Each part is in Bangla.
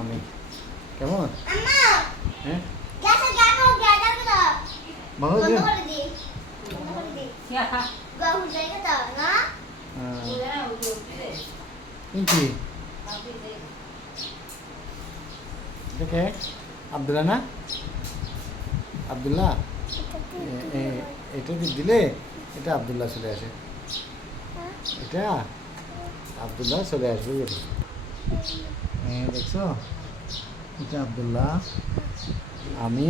আমি কেমন হ্যাঁ ভালো আছে কি দেখে আব্দুল্লাহ না আব্দুল্লাহ এটা দিলে এটা আব্দুল্লাহ চলে আসে এটা আব্দুল্লাহ চলে আসবে দেখছো এটা আব্দুল্লাহ আমি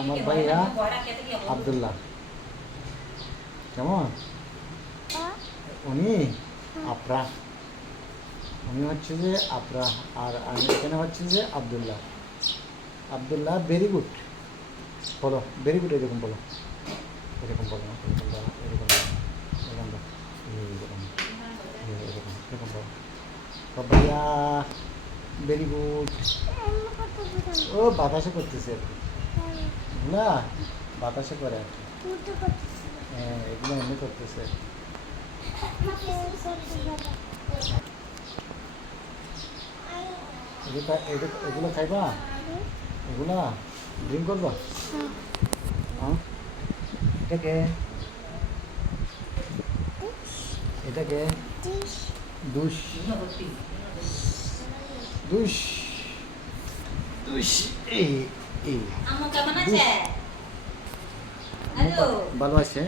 আমার ভাইয়া আব্দুল্লাহ কেমন উনি আপরা উনি হচ্ছে যে আপরা আর আমি এখানে হচ্ছে যে আব্দুল্লাহ আব্দুল্লাহ ভেরি গুড বলো ভেরি গুড এরকম বলো এরকম বলো এরকম বলো এরকম বলো এরকম বলো এরকম এরকম এরকম বলো ভাইয়া ভেরি গুড ও বাতাসে করতেছে আর কি না বাতাসে করে আর কি হ্যাঁ এগুলো এমনি করতেছে এগুলো খাইবা এগুলা ড্রিঙ্ক করবা হ্যাঁ এটাকে এটাকে দুষ দুষ দুষ এই এই আম্মু কেমন আছে? ভালো আছে